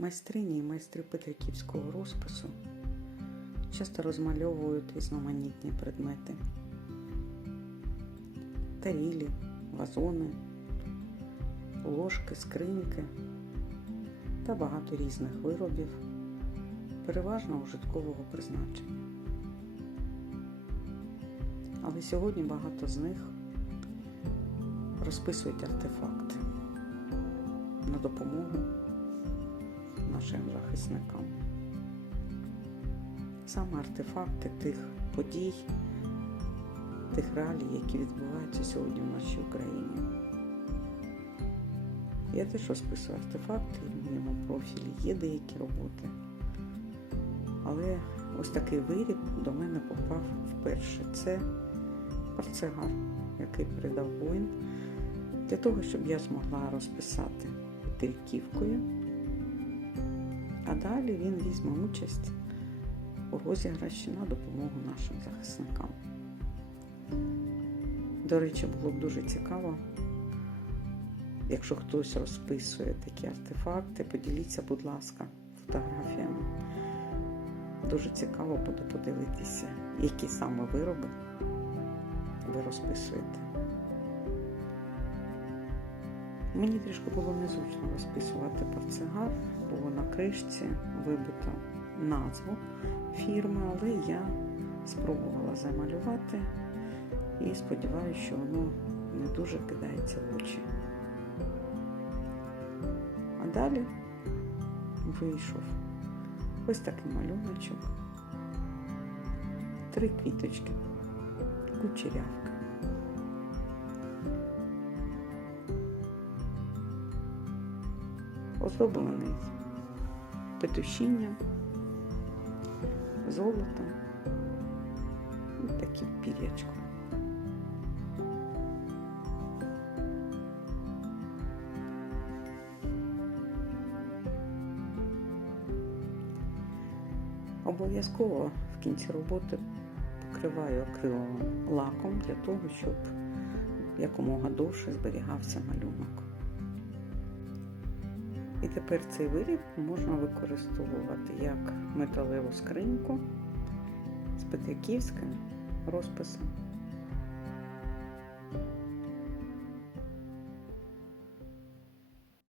Майстрині і майстри петриківського розпису часто розмальовують різноманітні предмети. Тарілі, вазони, ложки, скриньки та багато різних виробів, переважно ужиткового призначення. Але сьогодні багато з них розписують артефакти на допомогу нашим захисникам. Саме артефакти тих подій, тих реалій, які відбуваються сьогодні в нашій Україні. Я теж розписую артефакти, в моєму профілі є деякі роботи. Але ось такий виріб до мене попав вперше. Це портсигар, який передав воїн, для того, щоб я змогла розписати петриківкою. А далі він візьме участь у розіграші на допомогу нашим захисникам. До речі, було б дуже цікаво, якщо хтось розписує такі артефакти, поділіться, будь ласка, фотографіями. Дуже цікаво буде подивитися, які саме вироби ви розписуєте. Мені трішки було незручно розписувати портсигар, було на кришці вибито назву фірми, але я спробувала замалювати і сподіваюся, що воно не дуже кидається в очі. А далі вийшов ось такий малюночок, три квіточки, кучерявка. Оздоблений петушінням, золотом і таким пірячком. Обов'язково в кінці роботи покриваю акриловим лаком для того, щоб якомога довше зберігався малюнок. І тепер цей виріб можна використовувати як металеву скриньку з петриківським розписом